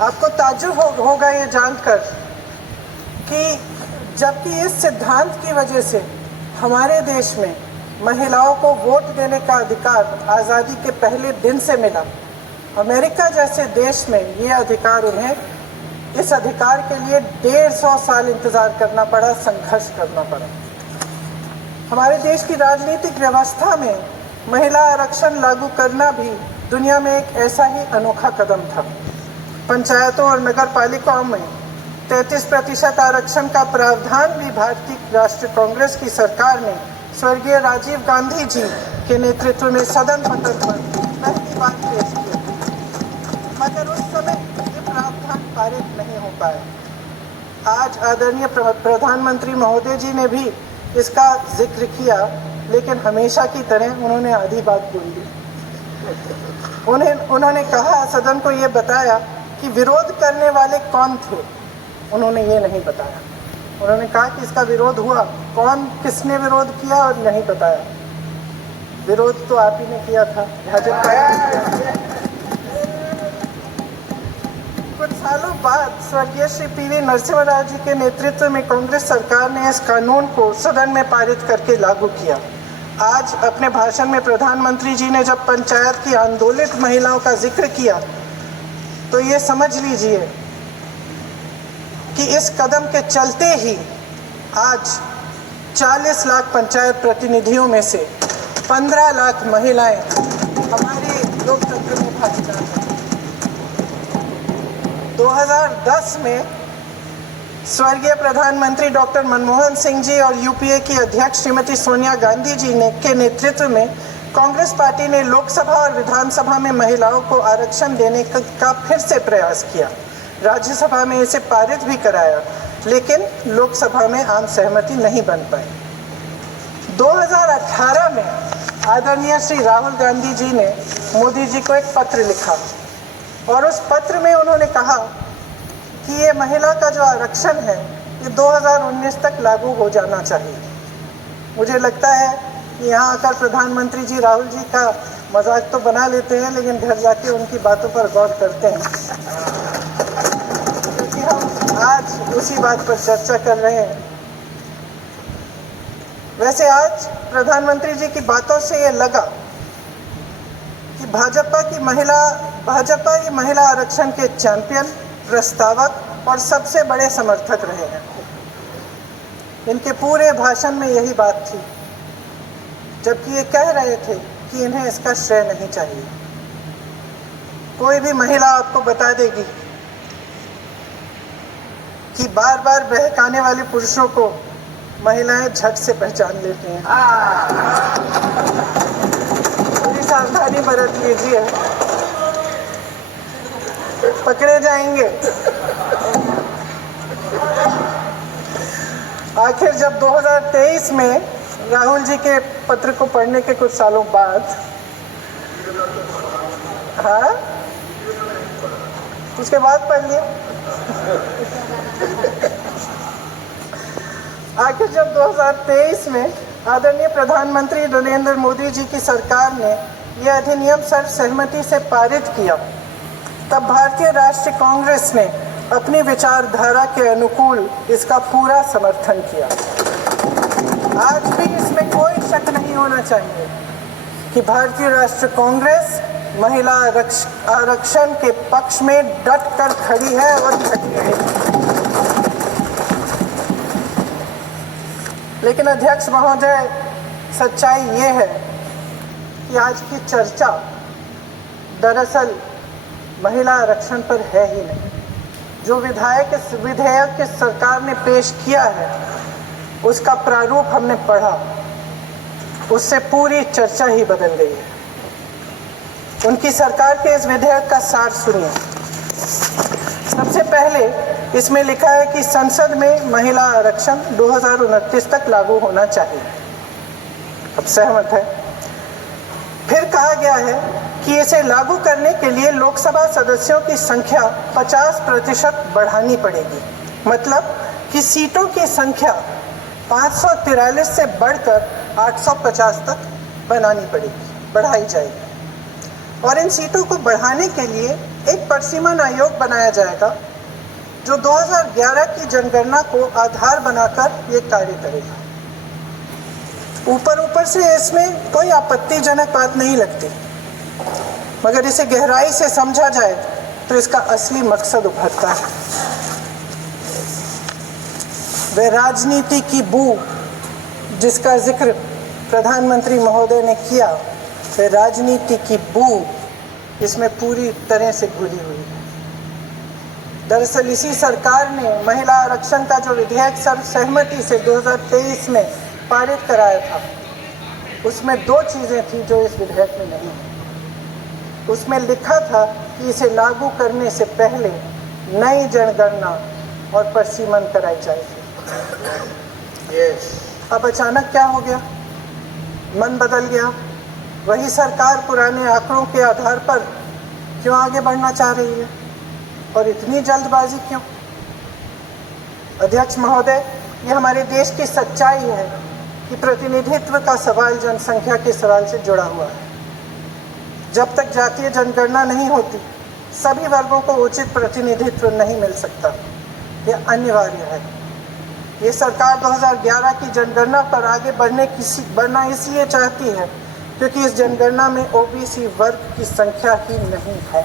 आपको ताज्जुब होगा ये जानकर कि जबकि इस सिद्धांत की वजह से हमारे देश में महिलाओं को वोट देने का अधिकार आज़ादी के पहले दिन से मिला, अमेरिका जैसे देश में ये अधिकार उन्हें इस अधिकार के लिए 150 साल इंतज़ार करना पड़ा, संघर्ष करना पड़ा। हमारे देश की राजनीतिक व्यवस्था में महिला आरक्षण लागू करना भी दुनिया में एक ऐसा ही अनोखा कदम था। पंचायतों और नगर पालिकाओं में 33% आरक्षण का प्रावधान भी भारतीय राष्ट्रीय कांग्रेस की सरकार ने स्वर्गीय राजीव गांधी जी के नेतृत्व में सदन पटल पर पहली बार पेश किया, मगर उस समय ये प्रावधान पारित नहीं हो पाया। आज आदरणीय प्रधानमंत्री महोदय जी ने भी इसका जिक्र किया, लेकिन हमेशा की तरह उन्होंने आधी बात बोल दी। उन्होंने कहा, सदन को ये बताया कि विरोध करने वाले कौन थे, उन्होंने ये नहीं बताया। उन्होंने कहा कि इसका विरोध हुआ, कौन किसने विरोध किया और नहीं बताया। विरोध तो आप ही ने किया था, भाजपा। कुछ सालों बाद स्वर्गीय श्री पीवी नरसिम्हा राव जी के नेतृत्व में कांग्रेस सरकार ने इस कानून को सदन में पारित करके लागू किया। आज अपने भाषण में प्रधानमंत्री जी ने जब पंचायत की आंदोलित महिलाओं का जिक्र किया, तो ये समझ लीजिए कि इस कदम के चलते ही आज 40 लाख पंचायत प्रतिनिधियों में से 15 लाख महिलाएं हमारे लोकतंत्र में भागीदार हैं। 2010 में स्वर्गीय प्रधानमंत्री डॉक्टर मनमोहन सिंह जी और यूपीए की अध्यक्ष श्रीमती सोनिया गांधी जी के नेतृत्व में कांग्रेस पार्टी ने लोकसभा और विधानसभा में महिलाओं को आरक्षण देने का फिर से प्रयास किया। राज्यसभा में इसे पारित भी कराया, लेकिन लोकसभा में आम सहमति नहीं बन पाई। 2018 में आदरणीय श्री राहुल गांधी जी ने मोदी जी को एक पत्र लिखा और उस पत्र में उन्होंने कहा कि ये महिला का जो आरक्षण है ये 2019 तक लागू हो जाना चाहिए। मुझे लगता है कि यहाँ आकर प्रधानमंत्री जी राहुल जी का मजाक तो बना लेते हैं, लेकिन घर जाके उनकी बातों पर गौर करते हैं, क्योंकि हम आज उसी बात पर चर्चा कर रहे हैं। वैसे आज प्रधानमंत्री जी की बातों से ये लगा कि भाजपा ये महिला आरक्षण के चैंपियन, प्रस्तावक और सबसे बड़े समर्थक रहे हैं। इनके पूरे भाषण में यही बात थी, जबकि ये कह रहे थे कि इन्हें इसका श्रेय नहीं चाहिए। कोई भी महिला आपको बता देगी कि बार बार बहकाने वाले पुरुषों को महिलाएं झट से पहचान लेती हैं। थोड़ी सावधानी बरत लीजिए, पकड़े जाएंगे। आखिर जब 2023 में राहुल जी के पत्र को पढ़ने के कुछ सालों बाद, हाँ, उसके बाद पढ़ लिया। आखिर जब 2023 में आदरणीय प्रधानमंत्री नरेंद्र मोदी जी की सरकार ने यह अधिनियम सर्वसहमति से पारित किया, तब भारतीय राष्ट्रीय कांग्रेस ने अपनी विचारधारा के अनुकूल इसका पूरा समर्थन किया। आज भी इसमें कोई शक नहीं होना चाहिए कि भारतीय राष्ट्रीय कांग्रेस महिला आरक्षण के पक्ष में डट कर खड़ी है और खड़ी रहेगी। लेकिन अध्यक्ष महोदय, सच्चाई ये है कि आज की चर्चा दरअसल महिला आरक्षण पर है ही नहीं। जो विधेयक के सरकार ने पेश किया है, उसका प्रारूप हमने पढ़ा, उससे पूरी चर्चा ही बदल गई है। उनकी सरकार के इस विधेयक का सार सुनिए। सबसे पहले इसमें लिखा है कि संसद में महिला आरक्षण 2029 तक लागू होना चाहिए। अब सहमत है। फिर कहा गया है कि इसे लागू करने के लिए लोकसभा सदस्यों की संख्या 50% बढ़ानी पड़ेगी। मतलब कि सीटों की संख्या 543 से बढ़कर 850 तक बढ़ाई जाएगी। और इन सीटों को बढ़ाने के लिए एक परिसीमन आयोग बनाया जाएगा जो 2011 की जनगणना को आधार बनाकर ये कार्य करेगा। ऊपर से इसमें कोई आपत्तिजनक बात नहीं लगती, मगर इसे गहराई से समझा जाए तो इसका असली मकसद उभरता है। वह राजनीति की बू जिसका जिक्र प्रधानमंत्री महोदय ने किया, वह राजनीति की बू इसमें पूरी तरह से घुली हुई है। दरअसल इसी सरकार ने महिला आरक्षण का जो विधेयक सर्वसहमति से 2023 में पारित कराया था, उसमें 2 चीज़ें थी जो इस विधेयक में नहीं है। उसमें लिखा था कि इसे लागू करने से पहले नई जनगणना और परिसीमन कराई जाएगी। अब अचानक क्या हो गया? मन बदल गया। वही सरकार पुराने आंकड़ों के आधार पर क्यों आगे बढ़ना चाह रही है और इतनी जल्दबाजी क्यों? अध्यक्ष महोदय, ये हमारे देश की सच्चाई है कि प्रतिनिधित्व का सवाल जनसंख्या के सवाल से जुड़ा हुआ है। जब तक जातीय जनगणना नहीं होती, सभी वर्गों को उचित प्रतिनिधित्व नहीं मिल सकता। यह अनिवार्य है। ये सरकार 2011 की जनगणना पर आगे बढ़ना इसलिए चाहती है क्योंकि इस जनगणना में ओबीसी वर्ग की संख्या ही नहीं है।